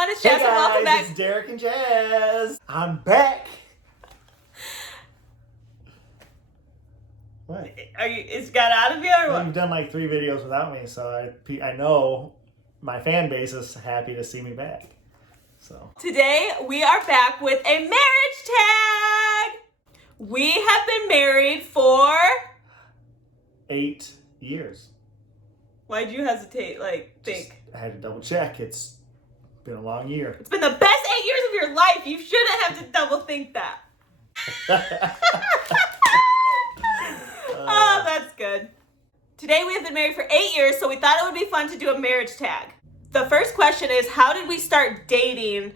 everyone, it's Jazz, and welcome back. It's Derek and Jazz. I'm back. What? It's got out of you or what? You've done like 3 videos without me, so I know my fan base is happy to see me back. So today we are back with a marriage tag. We have been married for 8 years. Why'd you hesitate? Think. I had to double check. It's been a long year. It's been the best 8 years of your life. You shouldn't have to double think that. Oh, that's good. Today we have been married for 8 years, so we thought it would be fun to do a marriage tag. The first question is, how did we start dating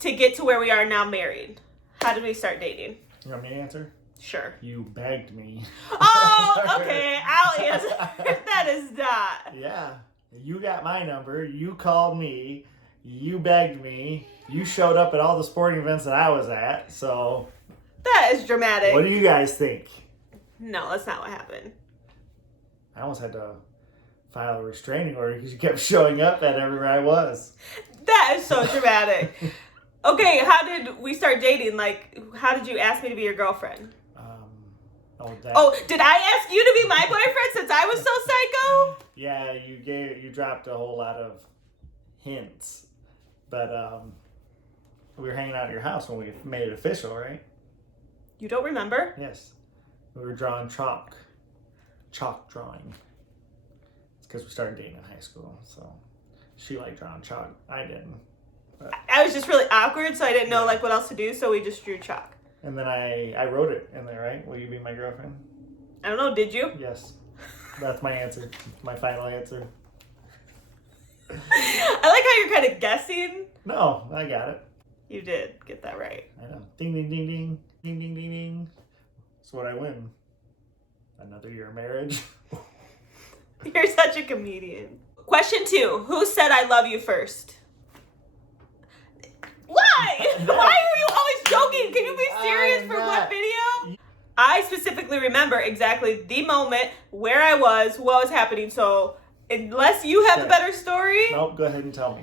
to get to where we are now married? How did we start dating? You want me to answer? Sure. You begged me. Oh, okay. I'll answer. That is not. Yeah. You got my number. You called me. You begged me. You showed up at all the sporting events that I was at. So that is dramatic. What do you guys think? No, that's not what happened. I almost had to file a restraining order because you kept showing up at everywhere I was. That is so dramatic. Okay, how did we start dating? How did you ask me to be your girlfriend? Did I ask you to be my boyfriend since I was so psycho? Yeah, you dropped a whole lot of hints. But we were hanging out at your house when we made it official, right? You don't remember? Yes. We were drawing chalk drawing. It's because we started dating in high school, so she liked drawing chalk. I didn't. But I was just really awkward, so I didn't know what else to do, so we just drew chalk. And then I wrote it in there, right? Will you be my girlfriend? I don't know, did you? Yes. That's my answer. My final answer. I like how you're kind of guessing. No, I got it. You did get that right. I know. Ding, ding, ding, ding. Ding, ding, ding, ding. That's what I win. Another year of marriage. You're such a comedian. Question 2. Who said I love you first? Why? Why are you always joking? Can you be serious for what video? I specifically remember exactly the moment, where I was, what was happening. So unless you have a better story. Nope, go ahead and tell me.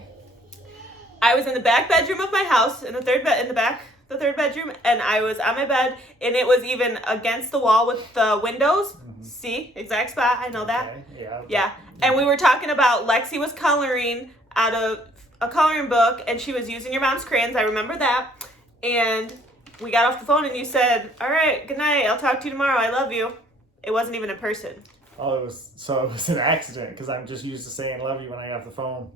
I was in the back bedroom of my house, in the third bedroom, and I was on my bed, and it was even against the wall with the windows. Mm-hmm. See, exact spot. I know that. Okay. Yeah. And we were talking about Lexi was coloring out of a coloring book, and she was using your mom's crayons. I remember that. And we got off the phone, and you said, "All right, good night. I'll talk to you tomorrow. I love you." It wasn't even in person. Oh, it was an accident because I'm just used to saying "love you" when I got off the phone.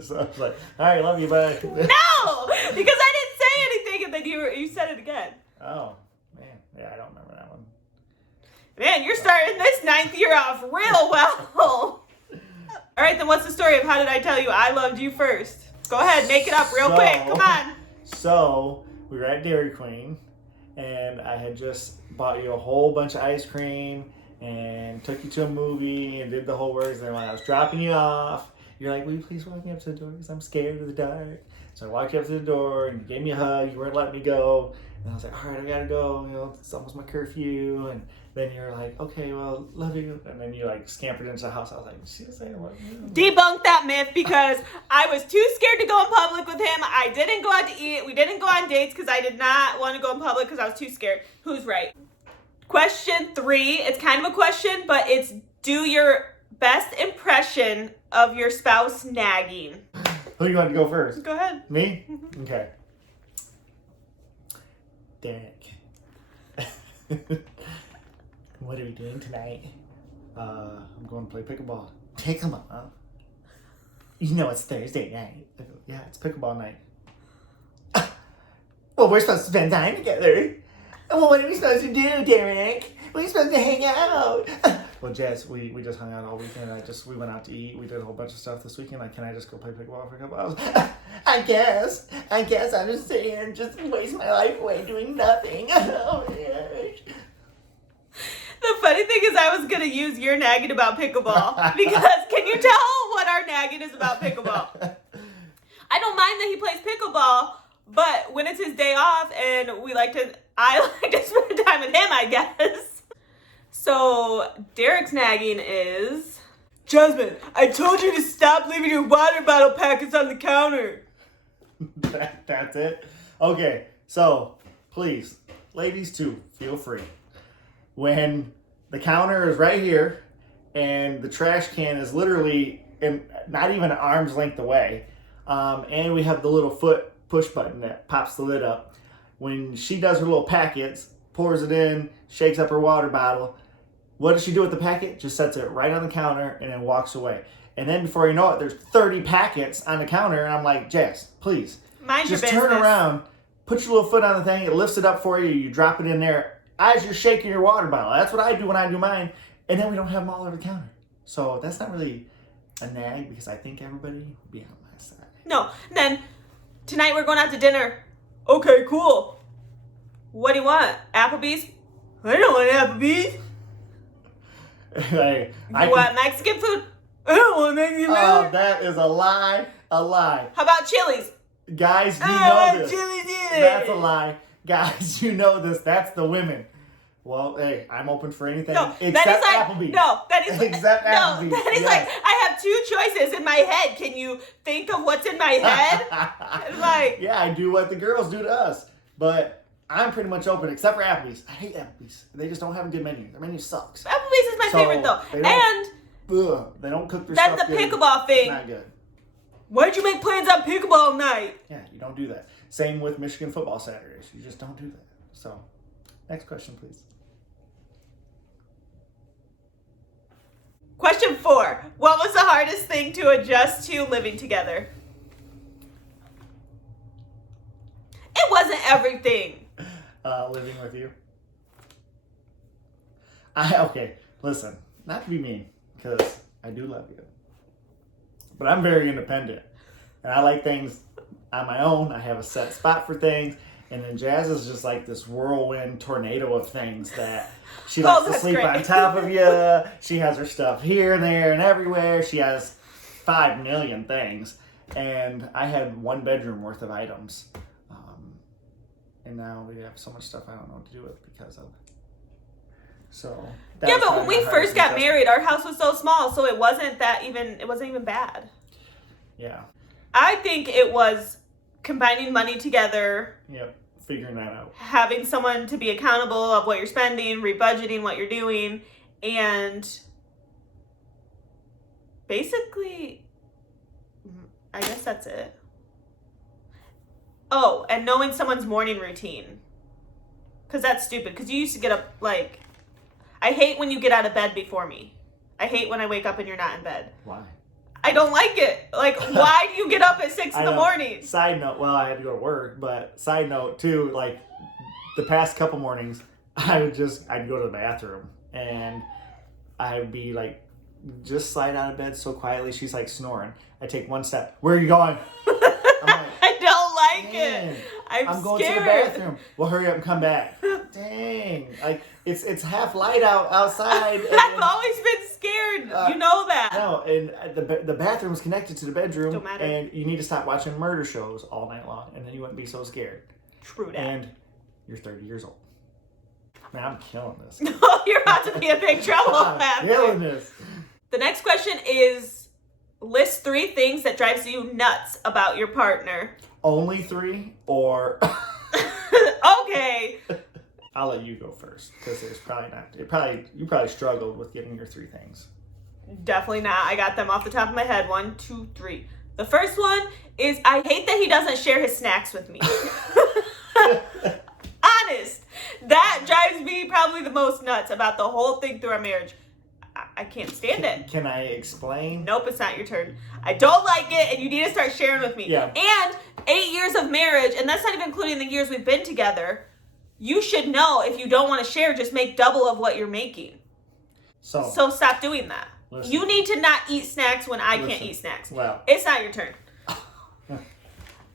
So I was like, "All right, love you, bye." No, because I didn't say anything, and then you said it again. Oh man, yeah, I don't remember that one. Man, you're starting this 9th year off real well. All right, then what's the story of how did I tell you I loved you first? Go ahead, make it up real quick. Come on. So we were at Dairy Queen, and I had just bought you a whole bunch of ice cream and took you to a movie and did the whole works. And then when I was dropping you off, you're like, "Will you please walk me up to the door because I'm scared of the dark?" So I walked you up to the door and you gave me a hug. You weren't letting me go. And I was like, "All right, I gotta go. It's almost my curfew." And then you're like, "Okay, well, love you." And then you scampered into the house. I was like, "She didn't say what?" Debunk that myth because I was too scared to go in public with him. I didn't go out to eat. We didn't go on dates because I did not want to go in public because I was too scared. Who's right? Question 3. It's kind of a question, but it's do your best impression of your spouse nagging. Who do you want to go first? Go ahead. Me? Okay. Derek. What are we doing tonight? I'm going to play pickleball. Pickleball? You know it's Thursday night. I go, yeah, it's pickleball night. Well, we're supposed to spend time together. Well, what are we supposed to do, Derek? We're supposed to hang out. Well, Jess, we just hung out all weekend. We went out to eat. We did a whole bunch of stuff this weekend. Can I just go play pickleball for a couple hours? I guess I'm just sitting here and just waste my life away doing nothing. Oh my gosh. The funny thing is I was going to use your nagging about pickleball because can you tell what our nagging is about pickleball? I don't mind that he plays pickleball, but when it's his day off and I like to spend time with him, I guess. So Derek's nagging is Jazzmyne, I told you to stop leaving your water bottle packets on the counter. That's it? Okay, so please, ladies too, feel free. When the counter is right here and the trash can is literally not even an arm's length away, and we have the little foot push button that pops the lid up. When she does her little packets, pours it in, shakes up her water bottle, what does she do with the packet? Just sets it right on the counter and then walks away. And then before you know it, there's 30 packets on the counter, and I'm like, Jess, please, Mind your just business. turn around, put your little foot on the thing, it lifts it up for you, you drop it in there as you're shaking your water bottle. That's what I do when I do mine, and then we don't have them all over the counter. So that's not really a nag, because I think everybody would be on my side. No, then tonight we're going out to dinner. Okay, cool. What do you want? Applebee's? I don't want Applebee's. Like, You want Mexican food? I don't want Mexican food. Oh, that is a lie. A lie. How about Chili's? Guys, you I don't know want this. Chili's either. That's a lie. Guys, you know this. That's the women. Well, hey, I'm open for anything No, except that is like, Applebee's. No, that is Except no, Applebee's, that is yes. like I have two choices in my head. Can you think of what's in my head? Like, yeah, I do what the girls do to us. But I'm pretty much open except for Applebee's. I hate Applebee's. They just don't have a good menu. Their menu sucks. Applebee's is my So, favorite though. they And They don't cook their that's stuff the good. pickleball thing. It's not good. Why'd you make plans on pickleball night? Yeah, you don't do that. Same with Michigan football Saturdays. You just don't do that. So, next question, please. Question 4. What was the hardest thing to adjust to living together? It wasn't everything. Living with you. Okay, listen, not to be mean, because I do love you. But I'm very independent. And I like things on my own. I have a set spot for things. And then Jazz is just like this whirlwind tornado of things that she likes to that's sleep great. on top of you. She has her stuff here and there and everywhere. She has 5 million things. And I had 1 bedroom worth of items. And now we have so much stuff I don't know what to do with because of it. So that Yeah, was but when probably we my first hardest got adjustment. married, our house was so small, so it wasn't even bad. Yeah. I think it was combining money together, Yep. Figuring that out. having someone to be accountable of what you're spending, rebudgeting what you're doing, and basically, I guess that's it. Oh, and knowing someone's morning routine. Because that's stupid. Because you used to get up, like, I hate when you get out of bed before me. I hate when I wake up and you're not in bed. Why? I don't like it. Like, why do you get up at 6 I in the know. morning? Side note, well, I had to go to work, but side note too, like the past couple mornings, I'd go to the bathroom and I'd be like, just slide out of bed so quietly. She's like snoring. I take 1 step. Where are you going? I'm like, I don't like "Man, it. I'm going scared. to the bathroom. Well, hurry up and come back. Dang. Like, it's half light outside. I've always been scared. You know that. No, and the bathroom's connected to the bedroom. Don't matter. And you need to stop watching murder shows all night long, and then you wouldn't be so scared. True that. And you're 30 years old. Man, I'm killing this. You're about to be in big trouble, I'm man. killing this. The next question is, list 3 things that drives you nuts about your partner. Only 3, or Okay. I'll let you go first because there's probably not. You probably struggled with getting your 3 things. Definitely not. I got them off the top of my head. 1, 2, 3. The first one is I hate that he doesn't share his snacks with me. Honest. That drives me probably the most nuts about the whole thing through our marriage. I can't stand it. Can I explain? Nope, it's not your turn. I don't like it, and you need to start sharing with me. Yeah. And 8 years of marriage, and that's not even including the years we've been together, you should know if you don't want to share, just make double of what you're making. So stop doing that. listen. You need to not eat snacks when I can't Listen. eat snacks. Well. It's not your turn.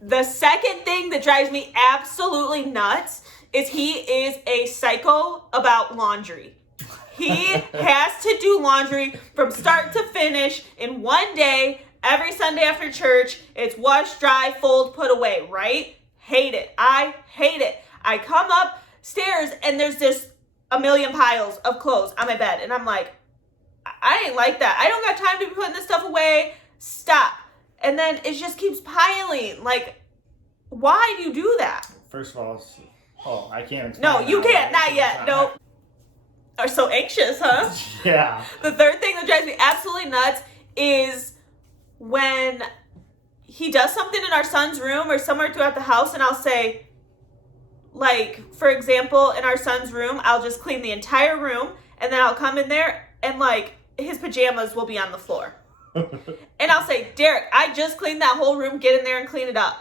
The second thing that drives me absolutely nuts is he is a psycho about laundry. He has to do laundry from start to finish in one day, every Sunday after church. It's wash, dry, fold, put away, right? Hate it. I hate it. I come upstairs and there's just a million piles of clothes on my bed. And I'm like, I ain't like that. I don't got time to be putting this stuff away. Stop. And then it just keeps piling. Like, why do you do that? First of all, I can't explain. No, you can't. Right? Not yet. Nope. Are so anxious, huh? Yeah. The third thing that drives me absolutely nuts is when he does something in our son's room or somewhere throughout the house, and I'll say, like, for example, in our son's room, I'll just clean the entire room, and then I'll come in there, and, like, his pajamas will be on the floor. And I'll say, Derek, I just cleaned that whole room. Get in there and clean it up.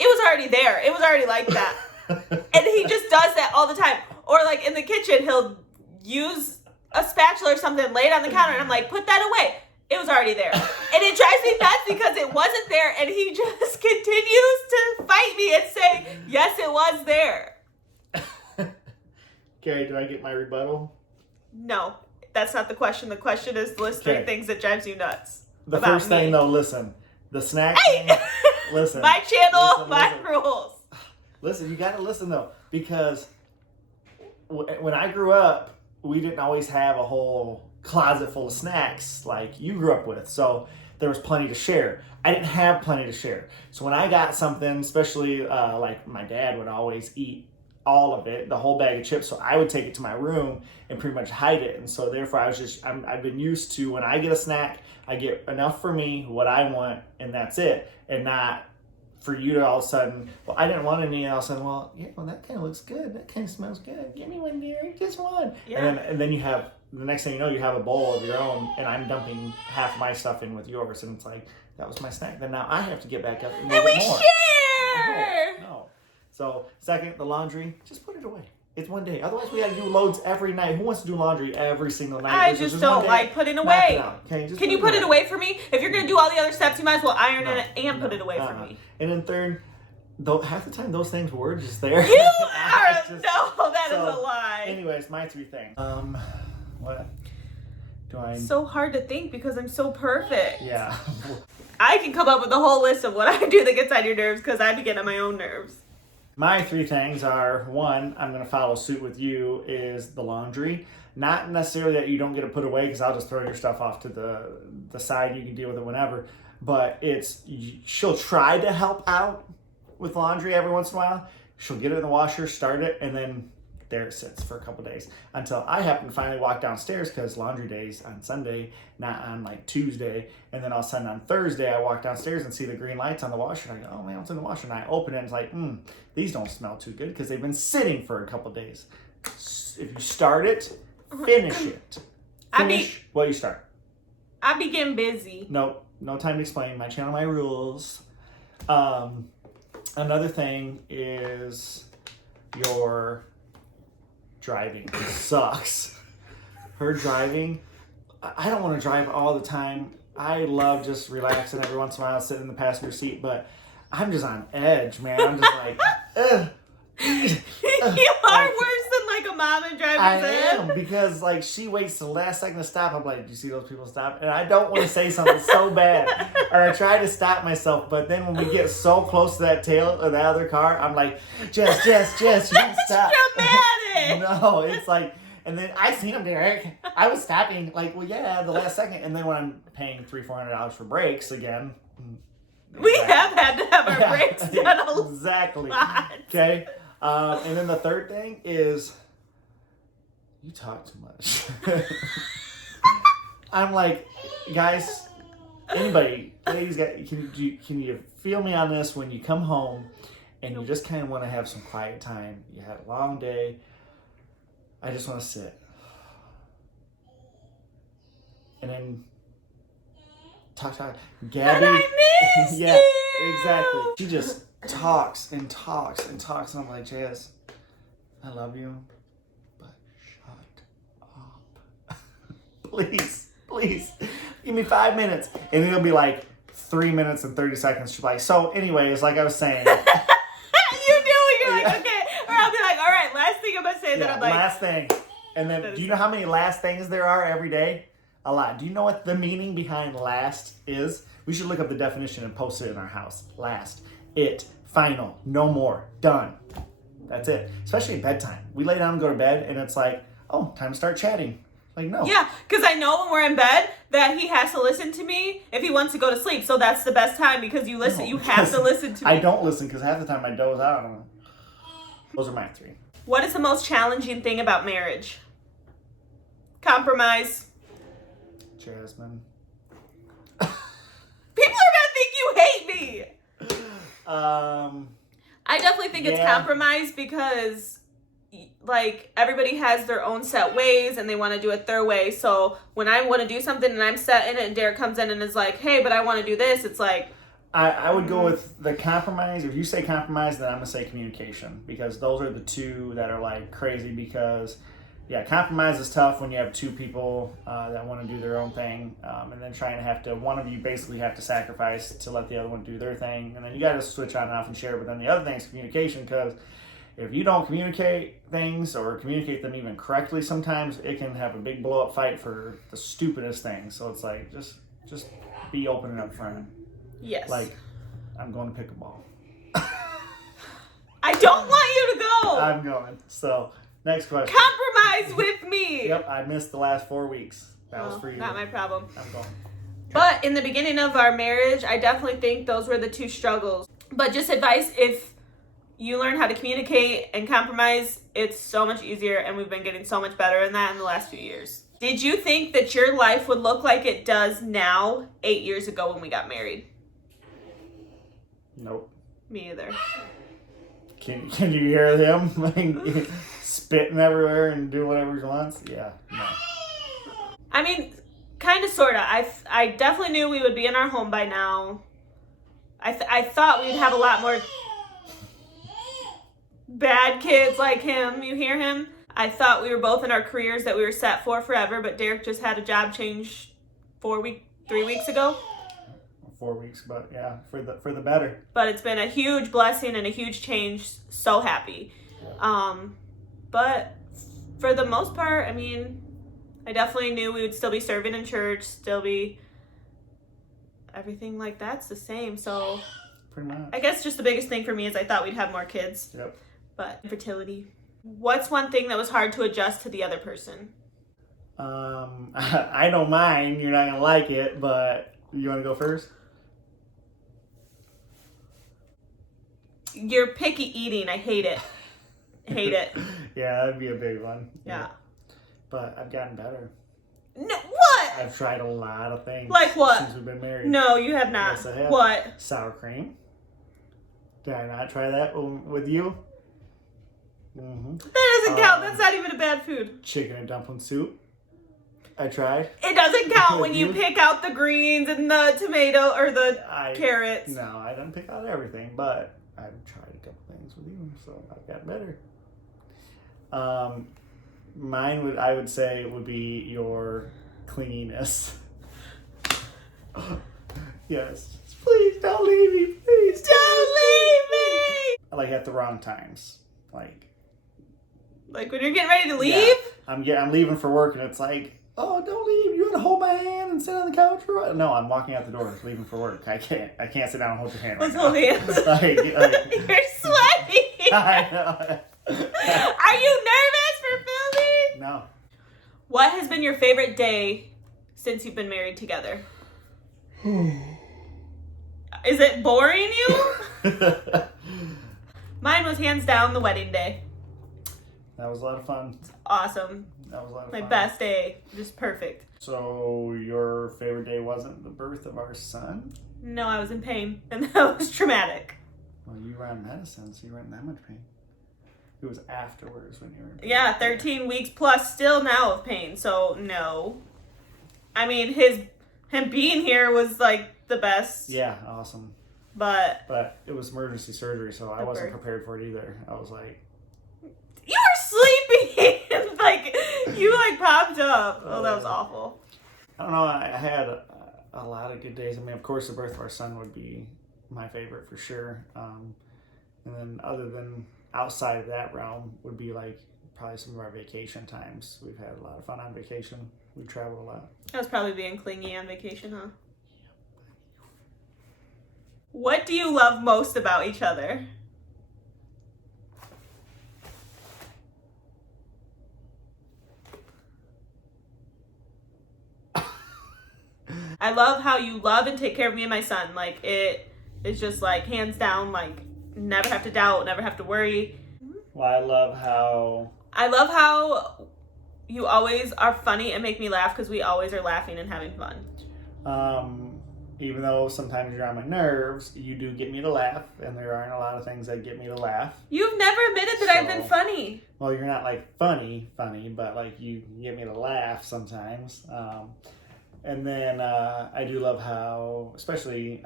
It was already there. It was already like that. And he just does that all the time. Or, like, in the kitchen, he'll use a spatula or something, lay it on the counter, and I'm like, put that away. It was already there. And it drives me nuts because it wasn't there, and he just continues to fight me and say, yes, it was there. Okay, do I get my rebuttal? No, that's not the question. The question is list 3 things that drives you nuts. The first thing, though, listen. The snack thing, listen. My channel, my rules. Listen, you got to listen, though, because when I grew up, we didn't always have a whole closet full of snacks like you grew up with. So there was plenty to share. I didn't have plenty to share. So when I got something, especially like my dad would always eat all of it, the whole bag of chips. So I would take it to my room and pretty much hide it. And so therefore I've been used to when I get a snack, I get enough for me, what I want, and that's it. And not for you to all of a sudden, well, I didn't want any, and all of a sudden, well, yeah, well, that kind of looks good. That kind of smells good. Give me one, dear. Just one. Yeah. And then you have, the next thing you know, you have a bowl of your own, and I'm dumping half my stuff in with yours, and it's like, that was my snack. Then now I have to get back up and make we it more. share! No. So, second, the laundry, just put it away. It's one day. Otherwise, we got to do loads every night. Who wants to do laundry every single night? I just don't like putting away. Okay, can you put it away for me? If you're going to do all the other steps, you might as well iron it and put it away for me. And then third, though half the time those things were just there. You are no, that is a lie. Anyways, my 3 things. What do I? So hard to think because I'm so perfect. Yeah. I can come up with a whole list of what I do that gets on your nerves because I be getting on my own nerves. My 3 things are, 1, I'm going to follow suit with you, is the laundry. Not necessarily that you don't get to put away, because I'll just throw your stuff off to the side. You can deal with it whenever. But she'll try to help out with laundry every once in a while. She'll get it in the washer, start it, and then there it sits for a couple days. Until I happen to finally walk downstairs, because laundry day's on Sunday, not on like Tuesday. And then all of a sudden on Thursday, I walk downstairs and see the green lights on the washer. And I go, oh man, what's in the washer? And I open it and it's like, these don't smell too good because they've been sitting for a couple days. If you start it, finish it. Finish what you start. I be getting busy. Nope, no time to explain. My channel, my rules. Another thing is your driving sucks. Her driving, I don't want to drive all the time. I love just relaxing every once in a while, sitting in the passenger seat, but I'm just on edge, man. I'm just like, ugh. You are worse than like a mom and driver's I am, because like she waits till the last second to stop. I'm like, do you see those people stop? And I don't want to say something so bad, or I try to stop myself, but then when we get so close to that tail of that other car, I'm like, Jess, you can stop. Dramatic. No, it's like, and then I seen him, Derek. I was stopping, like, well, yeah, the last second, and then when I'm paying $300-400 for brakes again. We have had to have our brakes done a lot. Exactly. Okay. And then the third thing is, you talk too much. I'm like, guys, anybody, ladies, can you feel me on this when you come home and you just kind of want to have some quiet time? You had a long day. I just want to sit. And then talk. Gabby. And I missed yeah, you. Exactly. She just talks and talks and talks, and I'm like, Jazz, I love you, but shut up. Please, give me 5 minutes. And then it'll be like 3 minutes and 30 seconds. She'll be like, so anyways, like I was saying. You do, you're like, okay. Or I'll be like, all right, last thing I'm going to say. Then I'm like, last thing. And then, do you know how many last things there are every day? A lot. Do you know what the meaning behind last is? We should look up the definition and post it in our house. Last. It. Final. No more. Done. That's it. Especially at bedtime. We lay down and go to bed, and it's like, oh, time to start chatting. Like, no. Yeah, because I know when we're in bed that he has to listen to me if he wants to go to sleep. So that's the best time because you listen. No, you have to listen to me. I don't listen because half the time I doze out on them. Those are my 3. What is the most challenging thing about marriage? Compromise. Jazzmyne. People are going to think you hate me. I definitely think it's compromise because, like, everybody has their own set ways and they want to do it their way. So when I want to do something and I'm set in it and Derek comes in and is like, hey, but I want to do this, it's like... I would go with the compromise. If you say compromise, then I'm going to say communication. Because those are the two that are, like, crazy because... Yeah, compromise is tough when you have 2 people that want to do their own thing, and then trying to have to, one of you basically have to sacrifice to let the other one do their thing, and then you got to switch on and off and share. But then the other thing is communication, because if you don't communicate things or communicate them even correctly, sometimes it can have a big blow up fight for the stupidest things. So it's like just be open and upfront. Yes. Like, I'm going to pick a ball. I don't want you to go. I'm going. So. Next question. Compromise with me. Yep, I missed the last 4 weeks. That was for you. Not my problem. I'm going. But in the beginning of our marriage, I definitely think those were the 2 struggles. But just advice, if you learn how to communicate and compromise, it's so much easier, and we've been getting so much better in that in the last few years. Did you think that your life would look like it does now 8 years ago when we got married? Nope. Me either. Can you hear him? Spitting everywhere and do whatever he wants? Yeah, no. I mean, kind of, sort of. I definitely knew we would be in our home by now. I thought we'd have a lot more bad kids like him. You hear him? I thought we were both in our careers that we were set for forever, but Derek just had a job change 3 weeks ago. 4 weeks, but yeah, for the better. But it's been a huge blessing and a huge change. So happy. But for the most part, I mean, I definitely knew we would still be serving in church, still be everything like that's the same. So pretty much. I guess just the biggest thing for me is I thought we'd have more kids. Yep. But fertility. What's one thing that was hard to adjust to the other person? I know mine. You're not gonna like it, but you want to go first? You're picky eating. I hate it. Hate it. Yeah, that'd be a big one. Yeah. But I've gotten better. No, what? I've tried a lot of things. Like what? Since we've been married. No, you have not. Yes, I have. What? Sour cream. Did I not try that with you? Mm-hmm. That doesn't count. That's not even a bad food. Chicken and dumpling soup. I tried. It doesn't count when you pick out the greens and the tomato or the carrots. No, I didn't pick out everything, but I've tried a couple things with you, so I've got better. Mine I would say would be your clinginess. Yes. Please don't leave me. Please don't leave me. Like at the wrong times. Like when you're getting ready to leave? Yeah, I'm leaving for work and it's like, oh, don't leave. You want to hold my hand and sit on the couch for what? No, I'm walking out the door, leaving for work. I can't sit down and hold your hand. Let's hold hands. You're sweaty. I know. Are you nervous for filming? No. What has been your favorite day since you've been married together? Is it boring you? Mine was hands down the wedding day. That was a lot of fun. Awesome. That was a lot of fun. My best day. Just perfect. So your favorite day wasn't the birth of our son? No, I was in pain. And that was traumatic. Well, you were on medicine, so you weren't in that much pain. It was afterwards when you were in pain. Yeah, 13 weeks plus still now of pain. So, no. I mean, him being here was like the best. Yeah, awesome. But it was emergency surgery, so I wasn't prepared for it either. I was like... You were sleeping! You popped up. Oh, that was awful. I don't know. I had a lot of good days. I mean, of course, the birth of our son would be my favorite for sure. And then other than outside of that realm would be probably some of our vacation times. We've had a lot of fun on vacation. We've traveled a lot. That was probably being clingy on vacation, huh? What do you love most about each other? I love how you love and take care of me and my son. Like, it is just like hands down, like, never have to doubt, never have to worry. Well, I love how you always are funny and make me laugh, because we always are laughing and having fun. Even though sometimes you're on my nerves, you do get me to laugh, and there aren't a lot of things that get me to laugh. You've never admitted that I've been funny. Well, you're not like funny, but like you get me to laugh sometimes. And then I do love how, especially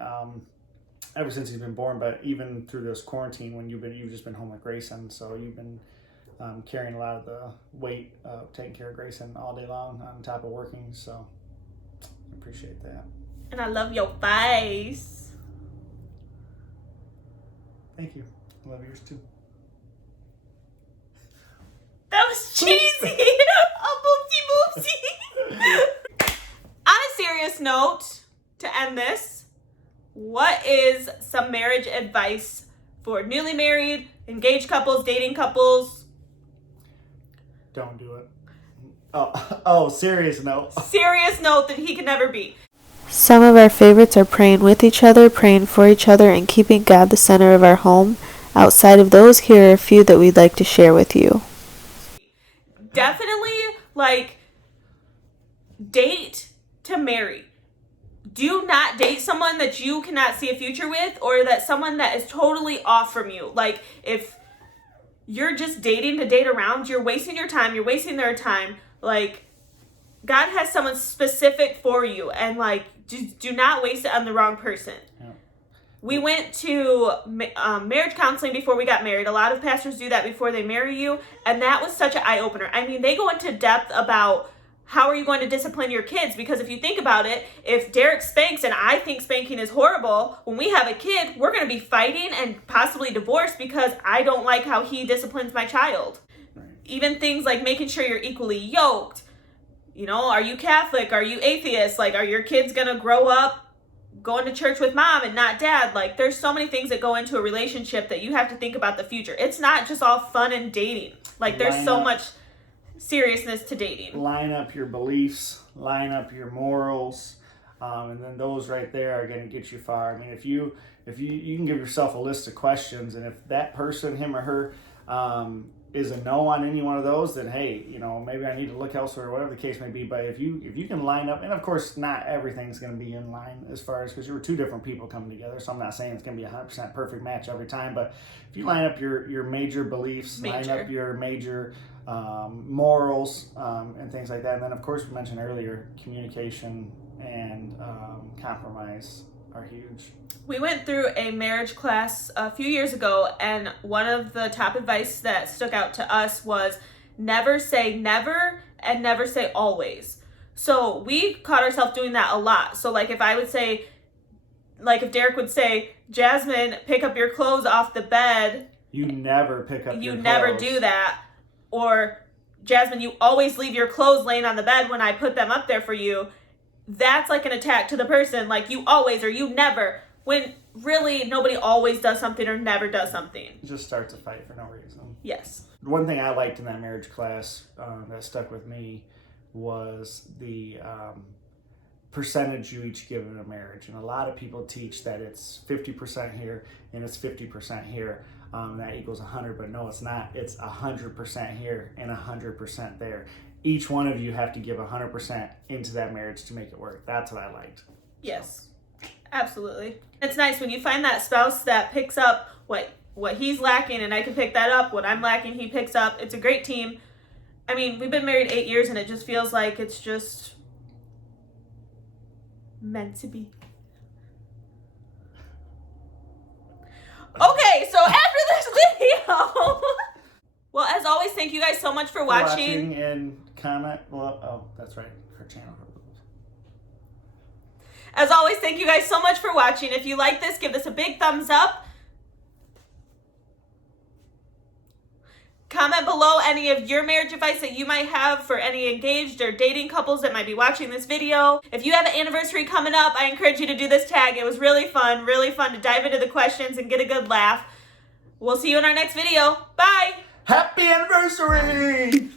ever since he's been born, but even through this quarantine when you've just been home with Grayson, so you've been carrying a lot of the weight of taking care of Grayson all day long on top of working. So I appreciate that. And I love your face. Thank you. I love yours too. That was cheesy. A boopsie boopsie. On a serious note, to end this, what is some marriage advice for newly married, engaged couples, dating couples? Don't do it. Oh, serious note. Serious note that he can never be. Some of our favorites are praying with each other, praying for each other, and keeping God the center of our home. Outside of those, here are a few that we'd like to share with you. Definitely, like, date to marry. Do not date someone that you cannot see a future with, or that someone that is totally off from you. Like, if you're just dating to date around, you're wasting your time, you're wasting their time. Like, God has someone specific for you, and like, do not waste it on the wrong person. Yeah. We went to marriage counseling before we got married. A lot of pastors do that before they marry you, and that was such an eye-opener. I mean, they go into depth about how are you going to discipline your kids, because if you think about it, if Derek spanks and I think spanking is horrible, when we have a kid, we're going to be fighting and possibly divorced because I don't like how he disciplines my child. Right. Even things like making sure you're equally yoked. You know, are you Catholic? Are you atheist? Like, are your kids going to grow up going to church with mom and not dad? Like, there's so many things that go into a relationship that you have to think about the future. It's not just all fun and dating. Like, there's so much seriousness to dating. Line up your beliefs, line up your morals, and then those right there are going to get you far. I mean, if you can give yourself a list of questions, and if that person, him or her, is a no on any one of those, then hey, you know, maybe I need to look elsewhere, whatever the case may be. But if you can line up, and of course not everything's going to be in line as far as, because you were two different people coming together, so I'm not saying it's going to be 100% perfect match every time, but if you line up your major beliefs, line up your major morals, and things like that, and then of course we mentioned earlier, communication and compromise are huge. We went through a marriage class a few years ago, and one of the top advice that stuck out to us was never say never and never say always. So we caught ourselves doing that a lot. So like if I would say, like if Derek would say, Jazzmyne, pick up your clothes off the bed. You never pick up your clothes. You never do that. Or Jazzmyne, you always leave your clothes laying on the bed when I put them up there for you. That's like an attack to the person. Like, you always or you never. When really nobody always does something or never does something. It just starts a fight for no reason. Yes. One thing I liked in that marriage class that stuck with me was the percentage you each give in a marriage. And a lot of people teach that it's 50% here and it's 50% here. That equals 100, but no, it's not. It's 100% here and 100% there. Each one of you have to give 100% into that marriage to make it work. That's what I liked. Yes. Absolutely. It's nice when you find that spouse that picks up what he's lacking, and I can pick that up. What I'm lacking, he picks up. It's a great team. I mean, we've been married 8 years, and it just feels like it's just meant to be. Okay, so after this video, well, as always, thank you guys so much for watching. And comment. Well, oh, that's right. Her channel. As always, thank you guys so much for watching. If you like this, give this a big thumbs up. Comment below any of your marriage advice that you might have for any engaged or dating couples that might be watching this video. If you have an anniversary coming up, I encourage you to do this tag. It was really fun to dive into the questions and get a good laugh. We'll see you in our next video. Bye! Happy anniversary!